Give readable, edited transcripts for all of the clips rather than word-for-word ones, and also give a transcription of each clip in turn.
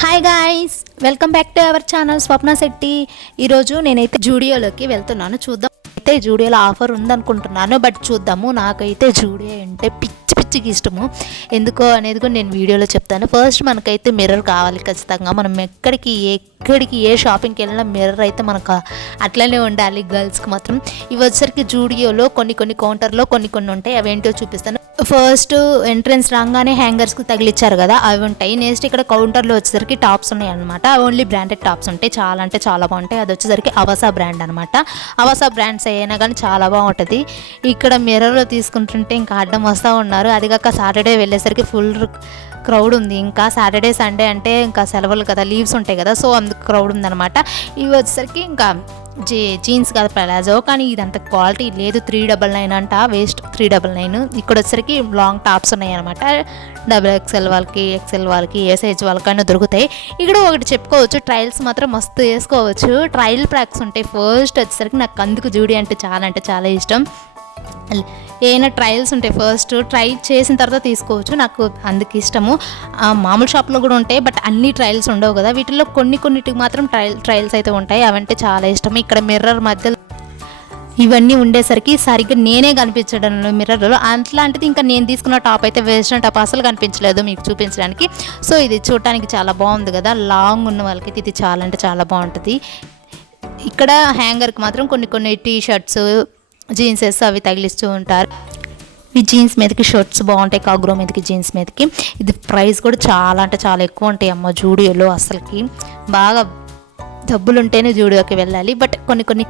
Hi guys, welcome back to our channel Swapna Shetty. ఈరోజు నేనైతే జూడియోలోకి వెళ్తున్నాను. చూద్దాం, అయితే జూడియోలో ఆఫర్ ఉందనుకుంటున్నాను, బట్ చూద్దాము. నాకైతే జూడియో అంటే పిచ్చి పిచ్చికి ఇష్టము. ఎందుకో అనేది కూడా నేను వీడియోలో చెప్తాను. ఫస్ట్ మనకైతే మిర్రర్ కావాలి ఖచ్చితంగా. మనం ఎక్కడికి ఏ షాపింగ్కి వెళ్ళినా మిర్రర్ అయితే మనకు అట్లనే ఉండాలి గర్ల్స్కి మాత్రం. ఇవి వచ్చేసరికి జూడియోలో కొన్ని కౌంటర్లో కొన్ని ఉంటాయి. అవేంటో చూపిస్తాను. ఫస్ట్ ఎంట్రన్స్ రాగానే హ్యాంగర్స్కి తగిలిచ్చారు కదా, అవి ఉంటాయి. నెక్స్ట్ ఇక్కడ కౌంటర్లో వచ్చేసరికి టాప్స్ ఉన్నాయి అనమాట. ఓన్లీ బ్రాండెడ్ టాప్స్ ఉంటాయి, చాలా అంటే చాలా బాగుంటాయి. అది వచ్చేసరికి అవసా బ్రాండ్ అనమాట. అవసా బ్రాండ్స్ అయినా కానీ చాలా బాగుంటుంది. ఇక్కడ మిర్రర్లో తీసుకుంటుంటే ఇంకా అడ్డం వస్తూ ఉన్నారు. అది కాక సాటర్డే వెళ్ళేసరికి ఫుల్ క్రౌడ్ ఉంది. ఇంకా సాటర్డే సండే అంటే ఇంకా సెలవులు కదా, లీవ్స్ ఉంటాయి కదా, సో అందుకు క్రౌడ్ ఉందన్నమాట. ఇవి వచ్చేసరికి ఇంకా జీన్స్ కదా, ప్లాజో, కానీ ఇదంత క్వాలిటీ లేదు. 399 అంట, వేస్ట్ 399. ఇక్కడ వచ్చేసరికి లాంగ్ టాప్స్ ఉన్నాయి అనమాట. XXL వాళ్ళకి, XL వాళ్ళకి, ఏ సైజ్ వాళ్ళకైనా దొరుకుతాయి. ఇక్కడ ఒకటి చెప్పుకోవచ్చు, ట్రయల్స్ మాత్రం మస్తు వేసుకోవచ్చు. ట్రయల్ ప్యాక్స్ ఉంటాయి. ఫస్ట్ వచ్చేసరికి నాకు అందుకు జూడి అంటే చాలా ఇష్టం. ఏమైనా ట్రయల్స్ ఉంటాయి, ఫస్ట్ ట్రై చేసిన తర్వాత తీసుకోవచ్చు. నాకు అందుకు ఇష్టము. మామూలు షాప్లో కూడా ఉంటాయి, బట్ అన్ని ట్రయల్స్ ఉండవు కదా. వీటిల్లో కొన్నిటికి మాత్రం ట్రయల్స్ అయితే ఉంటాయి. అవంటే చాలా ఇష్టం. ఇక్కడ మిర్రర్ మధ్యలో ఇవన్నీ ఉండేసరికి సరిగ్గా నేనే కనిపించడం మిర్రర్లో. అట్లాంటిది ఇంకా నేను తీసుకున్న టాప్ అయితే వెస్ట్రన్ టాప్ అసలు కనిపించలేదు మీకు చూపించడానికి. సో ఇది చూడటానికి చాలా బాగుంది కదా, లాంగ్ ఉన్న వాళ్ళకి ఇది చాలా అంటే చాలా బాగుంటుంది. ఇక్కడ హ్యాంగర్కి మాత్రం కొన్ని టీ షర్ట్స్, జీన్సెస్ అవి తగిలిస్తూ ఉంటారు. ఈ జీన్స్ మీదకి షర్ట్స్ బాగుంటాయి, కాగ్రో మీదకి, జీన్స్ మీదకి. ఇది ప్రైస్ కూడా చాలా అంటే చాలా ఎక్కువ ఉంటాయి అమ్మ జూడియోలో. అసలుకి బాగా డబ్బులు ఉంటేనే జూడియోకి వెళ్ళాలి. బట్ కొన్ని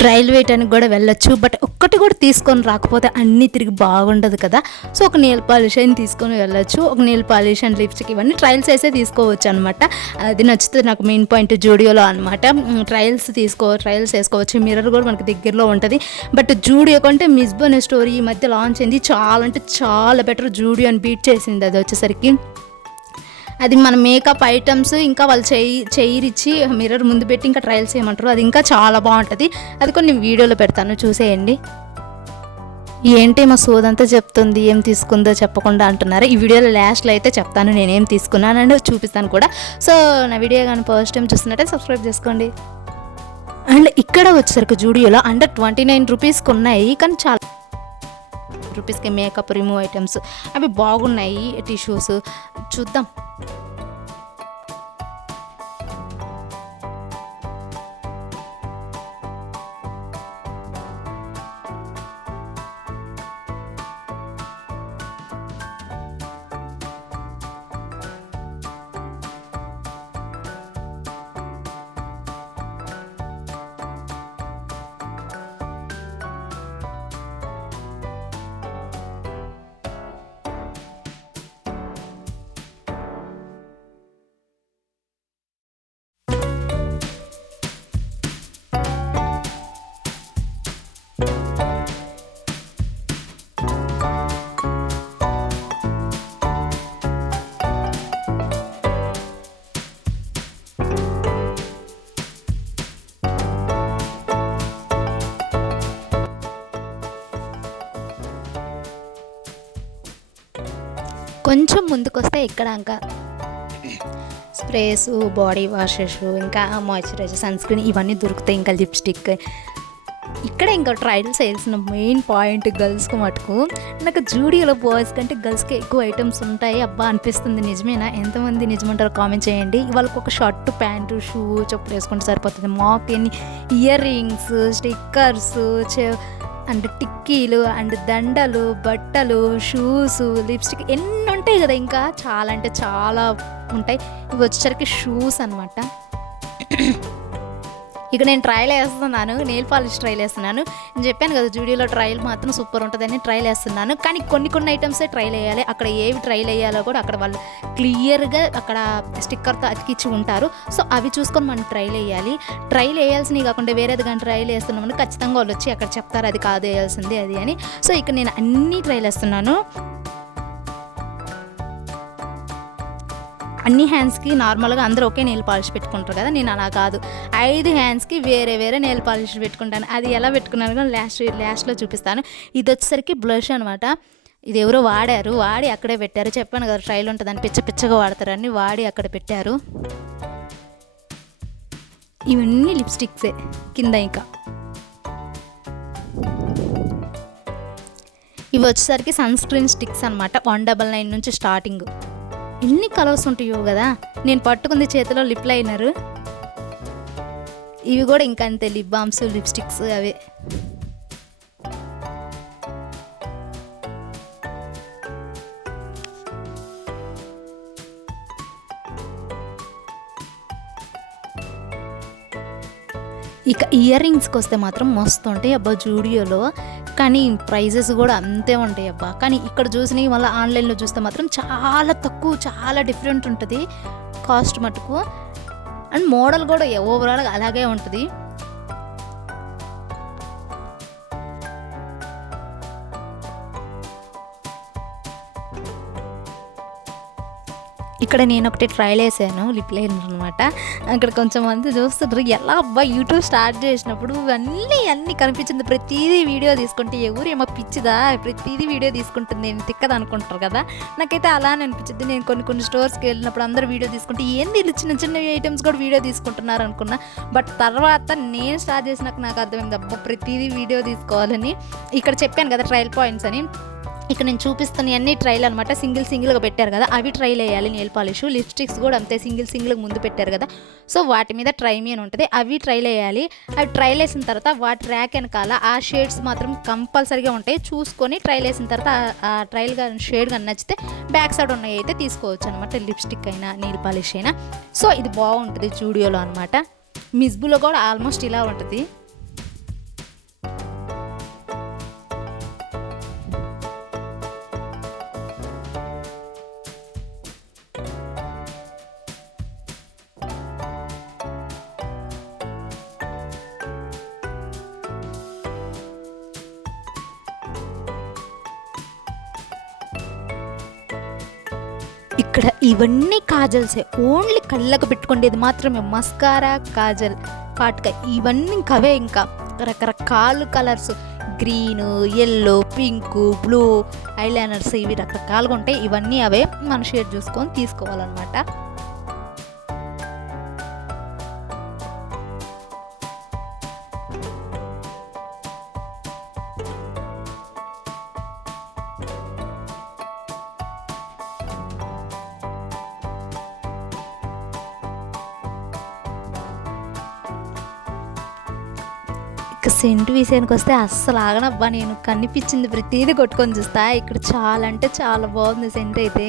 ట్రయల్ వేయటానికి కూడా వెళ్ళొచ్చు, బట్ ఒక్కటి కూడా తీసుకొని రాకపోతే అన్నీ తిరిగి బాగుండదు కదా. సో ఒక నెయిల్ పాలిష్ అయినా తీసుకొని వెళ్ళొచ్చు. ఒక నెయిల్ పాలిష్ అండ్ లిప్స్టిక్ ఇవన్నీ ట్రయల్స్ వేసే తీసుకోవచ్చు అనమాట. అది నచ్చుతుంది నాకు మెయిన్ పాయింట్ జూడియోలో అనమాట. ట్రయల్స్ వేసుకోవచ్చు. మిర్రర్ కూడా మనకి దగ్గరలో ఉంటుంది. బట్ జూడియో కంటే మిస్బో అనే స్టోరీ ఈ మధ్య లాంచ్ అయింది. చాలా అంటే చాలా బెటర్. జూడియో అని బీట్ చేసింది అది వచ్చేసరికి. అది మన మేకప్ ఐటమ్స్ ఇంకా వాళ్ళు చెయ్యిరిచ్చి మిర్రర్ ముందు పెట్టి ఇంకా ట్రయల్స్ చేయమంటారు. అది ఇంకా చాలా బాగుంటుంది. అది కొన్ని వీడియోలో పెడతాను, చూసేయండి. ఏంటి మా సోదంతా చెప్తుంది, ఏం తీసుకుందో చెప్పకుండా అంటున్నారు. ఈ వీడియోలో లాస్ట్లో అయితే చెప్తాను నేనేం తీసుకున్నానని చూపిస్తాను కూడా. సో నా వీడియో కానీ ఫస్ట్ టైం చూస్తున్నట్టే సబ్స్క్రైబ్ చేసుకోండి. అండ్ ఇక్కడ వచ్చేసరికి జూడియోలో అండర్ 29 రూపీస్కి ఉన్నాయి, కానీ చాలా రూపీస్కి మేకప్ రిమూవ్ ఐటమ్స్ అవి బాగున్నాయి. టిష్యూస్ చూద్దాం. కొంచెం ముందుకొస్తే ఇక్కడ ఇంకా స్ప్రేస్, బాడీ వాషెస్, ఇంకా మాయిశ్చరైజర్, సన్ స్క్రీన్ ఇవన్నీ దొరుకుతాయి. ఇంకా లిప్స్టిక్. ఇక్కడ ఇంకా ట్రయల్స్ వేయాల్సిన మెయిన్ పాయింట్ గర్ల్స్కి మటుకు. నాకు జూడియోలో బాయ్స్ కంటే గర్ల్స్కి ఎక్కువ ఐటమ్స్ ఉంటాయి అబ్బా అనిపిస్తుంది. నిజమేనా? ఎంతమంది నిజమంటారో కామెంట్ చేయండి. వాళ్ళకి ఒక షర్టు, ప్యాంటు, షూ, చెప్పులు వేసుకుంటే సరిపోతుంది. మాకు ఎన్ని ఇయర్ రింగ్స్, స్టిక్కర్స్ అండ్ టిక్కీలు అండ్ దండలు, బట్టలు, షూస్, లిప్స్టిక్ ఎన్ని ఉంటాయి కదా. ఇంకా చాలా అంటే చాలా ఉంటాయి. ఇవి వచ్చేసరికి షూస్ అనమాట. ఇక నేను ట్రయల్ వేస్తున్నాను, నెయిల్ పాలిష్ ట్రయల్ వేస్తున్నాను. నేను చెప్పాను కదా జూడియోలో ట్రయల్ మాత్రం సూపర్ ఉంటుందని ట్రయల్ వేస్తున్నాను. కానీ కొన్ని ఐటమ్సే ట్రయల్ వేయాలి. అక్కడ ఏవి ట్రయల్ వేయాలో కూడా అక్కడ వాళ్ళు క్లియర్గా అక్కడ స్టిక్కర్తో అతికిచ్చి ఉంటారు. సో అవి చూసుకొని మనం ట్రయల్ వేయాలి. ట్రయల్ వేయాల్సినవి కాకుండా వేరేది కానీ ట్రయల్ వేస్తున్నామని ఖచ్చితంగా వాళ్ళు వచ్చి అక్కడ చెప్తారు అది కాదు వేయాల్సింది అది అని. సో ఇక్కడ నేను అన్నీ ట్రయల్ వేస్తున్నాను. అన్ని హ్యాండ్స్కి నార్మల్గా అందరూ ఒకే నెయిల్ పాలిష్ పెట్టుకుంటారు కదా, నేను అలా కాదు. 5 హ్యాండ్స్కి వేరే నెయిల్ పాలిష్ పెట్టుకుంటాను. అది ఎలా పెట్టుకున్నాను కానీ లాస్ట్లో చూపిస్తాను. ఇది వచ్చేసరికి బ్లష్ అనమాట. ఇది ఎవరో వాడి అక్కడే పెట్టారు. చెప్పాను కదా ట్రైల్ ఉంటుందని పిచ్చగా వాడతారని వాడి అక్కడ పెట్టారు. ఇవన్నీ లిప్స్టిక్సే కింద. ఇంకా ఇవి వచ్చేసరికి సన్ స్క్రీన్ స్టిక్స్ అనమాట. 199 నుంచి స్టార్టింగ్. ఎన్ని కలర్స్ ఉంటాయో కదా. నేను పట్టుకుంది చేతిలో లిప్ లైనర్. ఇవి కూడా ఇంకా అంతే, లిప్ బామ్స్, లిప్స్టిక్స్ అవే. ఇక ఇయర్ రింగ్స్కి వస్తే మాత్రం మస్తు ఉంటాయి అబ్బా జూడియోలో. కానీ ప్రైజెస్ కూడా అంతే ఉంటాయి అబ్బా. కానీ ఇక్కడ చూసినవి మళ్ళీ ఆన్లైన్లో చూస్తే మాత్రం చాలా తక్కువ, చాలా డిఫరెంట్ ఉంటుంది కాస్ట్ మటుకు. అండ్ మోడల్ కూడా ఓవరాల్గా అలాగే ఉంటుంది. ఇక్కడ నేను ఒకటి ట్రైల్ వేసాను, లిప్ లైనర్ అనమాట. అక్కడ కొంచెం మంది చూస్తుంటారు, ఎలా అబ్బా యూట్యూబ్ స్టార్ట్ చేసినప్పుడు అన్నీ కనిపించింది, ప్రతిదీ వీడియో తీసుకుంటే ఎవరు ఏమో పిచ్చిదా, ప్రతిదీ వీడియో తీసుకుంటుంది, నేను తిక్కదా అనుకుంటారు కదా. నాకైతే అలానే అనిపించింది. నేను కొన్ని స్టోర్స్కి వెళ్ళినప్పుడు అందరూ వీడియో తీసుకుంటే ఏంది వీళ్ళు చిన్న ఐటమ్స్ కూడా వీడియో తీసుకుంటున్నారు అనుకున్నా. బట్ తర్వాత నేను స్టార్ట్ చేసినాక నాకు అర్థమైంది, అబ్బా ప్రతిదీ వీడియో తీసుకోవాలని. ఇక్కడ చెప్పాను కదా ట్రయల్ పాయింట్స్ అని. ఇక్కడ నేను చూపిస్తున్న అన్ని ట్రైల్ అనమాట. సింగిల్గా పెట్టారు కదా, అవి ట్రైల్ వేయాలి. నెయిల్ పాలిష్, లిప్స్టిక్స్ కూడా అంతే సింగిల్గా ముందు పెట్టారు కదా, సో వాటి మీద ట్రై మీ అని ఉంటుంది, అవి ట్రైల్ వేయాలి. అవి ట్రైల్ వేసిన తర్వాత వాటి ర్యాక్ వెనకాల ఆ షేడ్స్ మాత్రం కంపల్సరీగా ఉంటాయి. చూసుకొని ట్రైల్ వేసిన తర్వాత ఆ ట్రైల్గా షేడ్ కానీ నచ్చితే బ్యాక్ సైడ్ ఉన్నాయి అయితే తీసుకోవచ్చు అనమాట, లిప్స్టిక్ అయినా నెయిల్ పాలిష్ అయినా. సో ఇది బాగుంటుంది జూడియోలో అనమాట. మిస్బులో కూడా ఆల్మోస్ట్ ఇలా ఉంటుంది. ఇక్కడ ఇవన్నీ కాజల్సే, ఓన్లీ కళ్ళకు పెట్టుకునేది మాత్రమే మస్కారా, కాజల్, కాటుక, ఇవన్నీ ఇంకవే. ఇంకా రకరకాల colours, green, yellow, pink, blue eyeliners, ఇవి రకరకాలుగా ఉంటాయి. ఇవన్నీ అవే, మన షేడ్ చూసుకొని తీసుకోవాలన్నమాట. ఇక సెంటు విషయానికి వస్తే అస్సలు ఆగనబ్బా, నేను కనిపించింది ప్రతిదీ కొట్టుకొని చూస్తా. ఇక్కడ చాలా అంటే చాలా బాగుంది సెంట్ అయితే.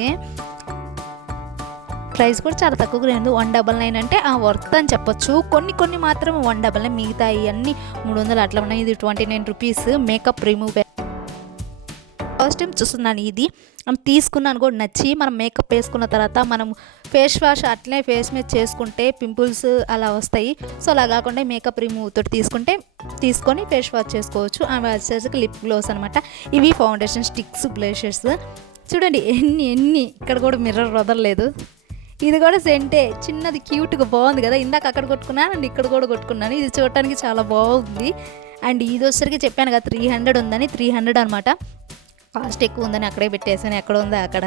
ప్రైస్ కూడా చాలా తక్కువగా లేదు, 199 అంటే వర్త్ అని చెప్పొచ్చు. కొన్ని మాత్రం 199, మిగతా అన్నీ 300 అట్లా ఉన్నాయి. ఇది 29 rupees makeup remove. First time చూస్తున్నాను ఇది, తీసుకున్నాను కూడా నచ్చి. మనం మేకప్ వేసుకున్న తర్వాత మనం ఫేస్ వాష్ అట్లనే ఫేస్ మీద చేసుకుంటే పింపుల్స్ అలా వస్తాయి. సో అలా కాకుండా మేకప్ రిమూవ్ తోటి తీసుకొని ఫేస్ వాష్ చేసుకోవచ్చు. ఆమె వచ్చేసరికి లిప్ గ్లోస్ అనమాట. ఇవి ఫౌండేషన్ స్టిక్స్, బ్లషెస్ చూడండి ఎన్ని. ఇక్కడ కూడా మిర్రర్ వదలలేదు. ఇది కూడా సెంటే, చిన్నది క్యూట్గా బాగుంది కదా. ఇందాక అక్కడ కొట్టుకున్నాను అండ్ ఇక్కడ కూడా కొట్టుకున్నాను. ఇది చూడటానికి చాలా బాగుంది. అండ్ ఇది వచ్చేసరికి చెప్పాను కదా 300 ఉందని, 300 అనమాట. కాస్ట్ ఎక్కువ ఉందని అక్కడే పెట్టేసాను, ఎక్కడ ఉందో అక్కడ.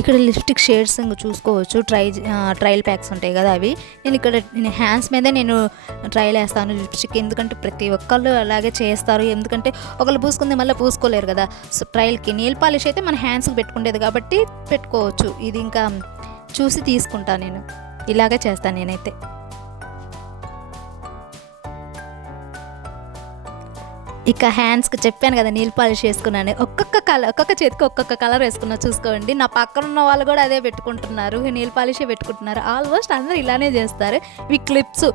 ఇక్కడ లిప్స్టిక్ షేడ్స్ ఇంకా చూసుకోవచ్చు. ట్రయల్ ప్యాక్స్ ఉంటాయి కదా అవి. నేను హ్యాండ్స్ మీదే ట్రయల్ వేస్తాను లిప్స్టిక్, ఎందుకంటే ప్రతి ఒక్కళ్ళు అలాగే చేస్తారు. ఎందుకంటే ఒకళ్ళు పూసుకుంది మళ్ళీ పూసుకోలేరు కదా. సో ట్రయల్కి నెయిల్ పాలిష్ అయితే మన హ్యాండ్స్కి పెట్టుకునేది కాబట్టి పెట్టుకోవచ్చు. ఇది ఇంకా చూసి తీసుకుంటాను, నేను ఇలాగే చేస్తాను నేనైతే. ఇక హ్యాండ్స్కి చెప్పాను కదా నెయిల్ పాలిష్ వేసుకున్నాను. ఒక్కొక్క చేతికి ఒక్కొక్క కలర్ వేసుకున్నా చూసుకోండి. నా పక్కన ఉన్న వాళ్ళు కూడా అదే పెట్టుకుంటున్నారు, నెయిల్ పాలిషే పెట్టుకుంటున్నారు. ఆల్మోస్ట్ అందరూ ఇలానే చేస్తారు. ఇవి క్లిప్స్,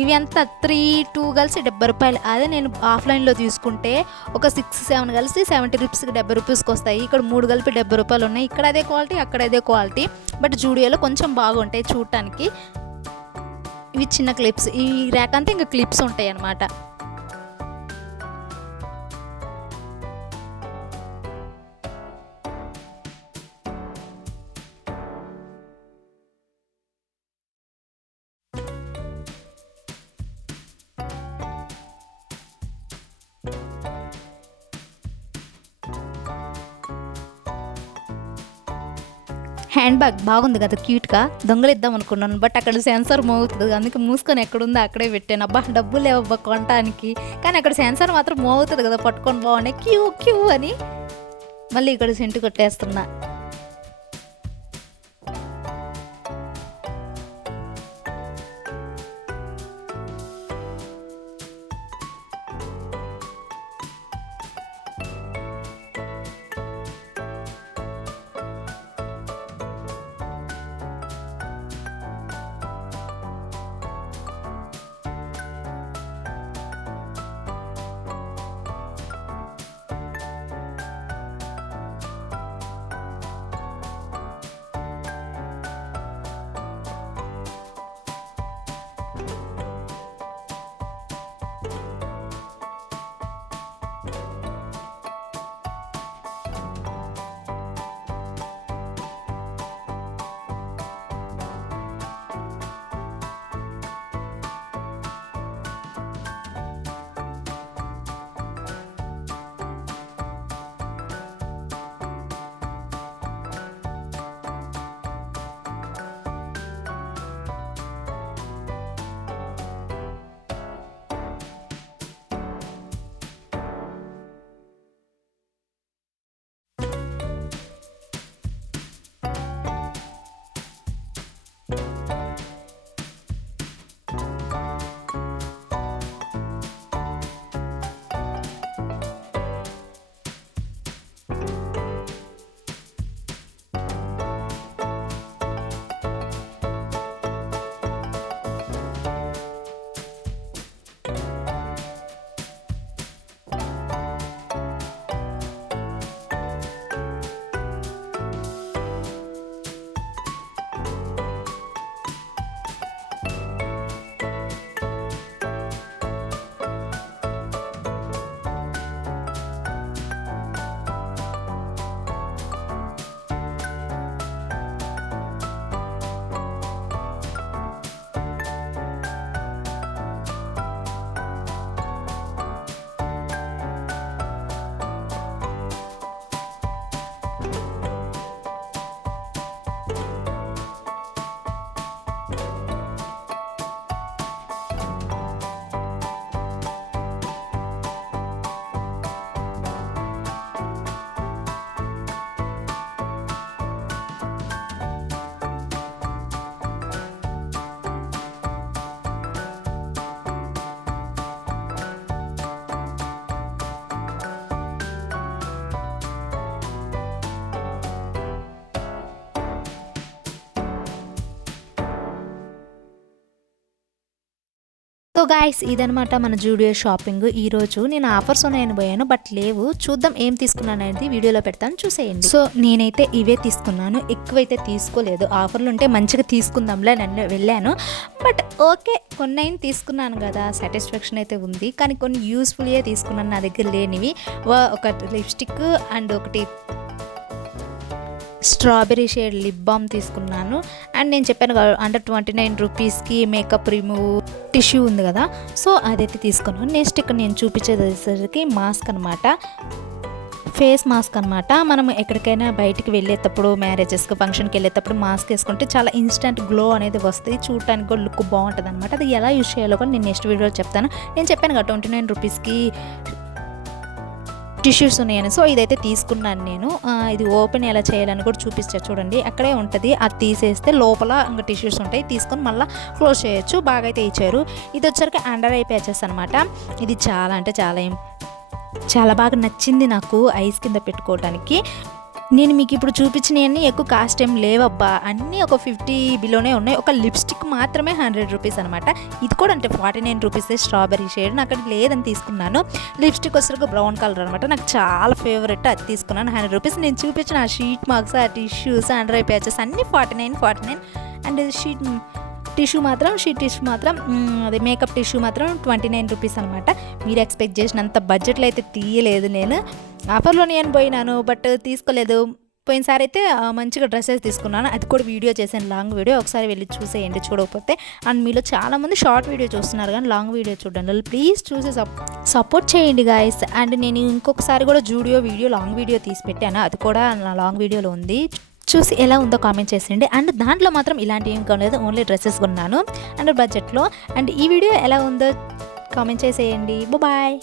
ఇవి అంత 3-2 కలిసి 70 రూపాయలు. అదే నేను ఆఫ్లైన్లో తీసుకుంటే ఒక 6-7 కలిసి 70 రూపీస్కి 70 రూపీస్కి వస్తాయి. ఇక్కడ 3 కలిపి 70 రూపాయలు ఉన్నాయి. ఇక్కడ అదే క్వాలిటీ, అక్కడ అదే క్వాలిటీ. బట్ జూడియోలో కొంచెం బాగుంటాయి చూడటానికి. ఇవి చిన్న క్లిప్స్, ఈ ర్యాక్ అంతా ఇంకా క్లిప్స్ ఉంటాయి అన్నమాట. హ్యాండ్ బ్యాగ్ బాగుంది కదా క్యూట్గా, దొంగలిద్దాం అనుకున్నాను. బట్ అక్కడ సెన్సార్ మోగుతుంది, అందుకే మూసుకొని ఎక్కడుందో అక్కడే పెట్టాను. అబ్బా డబ్బులు లేవబ్బా కొనటానికి, కానీ అక్కడ సెన్సార్ మాత్రం మోగుతుంది కదా, పట్టుకొని బాగున్నాయి క్యూ క్యూ అని. మళ్ళీ ఇక్కడ సెంటు కొట్టేస్తున్నా. సో గాయ్స్ ఇదనమాట మన జూడియో షాపింగ్. ఈరోజు నేను ఆఫర్స్ ఉన్నాయని పోయాను, బట్ లేవు. చూద్దాం ఏం తీసుకున్నాను అనేది వీడియోలో పెడతాను, చూసేయండి. సో నేనైతే ఇవే తీసుకున్నాను, ఎక్కువైతే తీసుకోలేదు. ఆఫర్లు ఉంటే మంచిగా తీసుకుందాంలే నన్ను వెళ్ళాను. బట్ ఓకే, కొన్ని తీసుకున్నాను కదా, సాటిస్ఫాక్షన్ అయితే ఉంది. కానీ కొన్ని యూస్ఫుల్గా తీసుకున్నాను, నా దగ్గర లేనివి. ఒక లిప్స్టిక్ అండ్ ఒకటి స్ట్రాబెరీ షేడ్ లిప్ బామ్ తీసుకున్నాను. అండ్ నేను చెప్పాను కదా అండర్ 29 రూపీస్కి మేకప్ రిమూవ్ టిష్యూ ఉంది కదా, సో అదైతే తీసుకున్నాను. నెక్స్ట్ ఇక్కడ నేను చూపించేసరికి మాస్క్ అనమాట, ఫేస్ మాస్క్ అనమాట. మనం ఎక్కడికైనా బయటికి వెళ్ళేటప్పుడు, మ్యారేజెస్కి ఫంక్షన్కి వెళ్ళేటప్పుడు మాస్క్ వేసుకుంటే చాలా ఇన్స్టెంట్ గ్లో అనేది వస్తుంది, చూడటానికి కూడా లుక్ బాగుంటుంది అనమాట. అది ఎలా యూజ్ చేయాలో కూడా నేను నెక్స్ట్ వీడియోలో చెప్తాను. నేను చెప్పాను కదా 29 రూపీస్కి టిష్యూస్ ఉన్నాయని, సో ఇదైతే తీసుకున్నాను నేను. ఇది ఓపెన్ ఎలా చేయాలని కూడా చూపిస్తారు చూడండి, అక్కడే ఉంటుంది. అది తీసేస్తే లోపల ఇంకా టిష్యూస్ ఉంటాయి, తీసుకొని మళ్ళీ క్లోజ్ చేయొచ్చు. బాగా అయితే ఇచ్చారు. ఇది వచ్చరికి అండర్ ఐ ప్యాచెస్ అనమాట. ఇది చాలా అంటే చాలా బాగా నచ్చింది నాకు, ఐస్ కింద పెట్టుకోవడానికి. నేను మీకు ఇప్పుడు చూపించినవన్నీ ఎక్కువ కాస్ట్ ఏం లేవబ్బా, అన్నీ ఒక 50 బిలోనే ఉన్నాయి. ఒక లిప్స్టిక్ మాత్రమే 100 రూపీస్ అనమాట. ఇది కూడా అంటే 49 రూపీస్ స్ట్రాబెరీ షేడ్, నాకు అది లేదని తీసుకున్నాను. లిప్స్టిక్ వచ్చరికి బ్రౌన్ కలర్ అనమాట, నాకు చాలా ఫేవరెట్, అది తీసుకున్నాను 100 రూపీస్. నేను చూపించిన ఆ షీట్ మార్క్స్, ఆ టిష్యూస్, అండర్ ఐ ప్యాచెస్ అన్నీ 49. అండ్ షీట్ టిష్యూ మాత్రం అది మేకప్ టిష్యూ మాత్రం 29 రూపీస్ అనమాట. మీరు ఎక్స్పెక్ట్ చేసినంత బడ్జెట్లో అయితే తీయలేదు నేను, ఆఫర్లో నేను పోయినాను బట్ తీసుకోలేదు. పోయినసారి అయితే మంచిగా డ్రెస్సెస్ తీసుకున్నాను, అది కూడా వీడియో చేశాను, లాంగ్ వీడియో, ఒకసారి వెళ్ళి చూసేయండి చూడకపోతే. అండ్ మీలో చాలామంది షార్ట్ వీడియో చూస్తున్నారు కానీ లాంగ్ వీడియో చూడండి, ప్లీజ్ చూసి సపోర్ట్ చేయండి గాయస్. అండ్ నేను ఇంకొకసారి కూడా జూడియో వీడియో లాంగ్ వీడియో తీసి పెట్టాను, అది కూడా నా లాంగ్ వీడియోలో ఉంది, చూసి ఎలా ఉందో కామెంట్ చేసేయండి. అండ్ దాంట్లో మాత్రం ఇలాంటి ఏం కొనలేదు, ఓన్లీ డ్రెస్సెస్ కొన్నాను అండ్ బడ్జెట్లో. అండ్ ఈ వీడియో ఎలా ఉందో కామెంట్ చేసేయండి. బాయ్.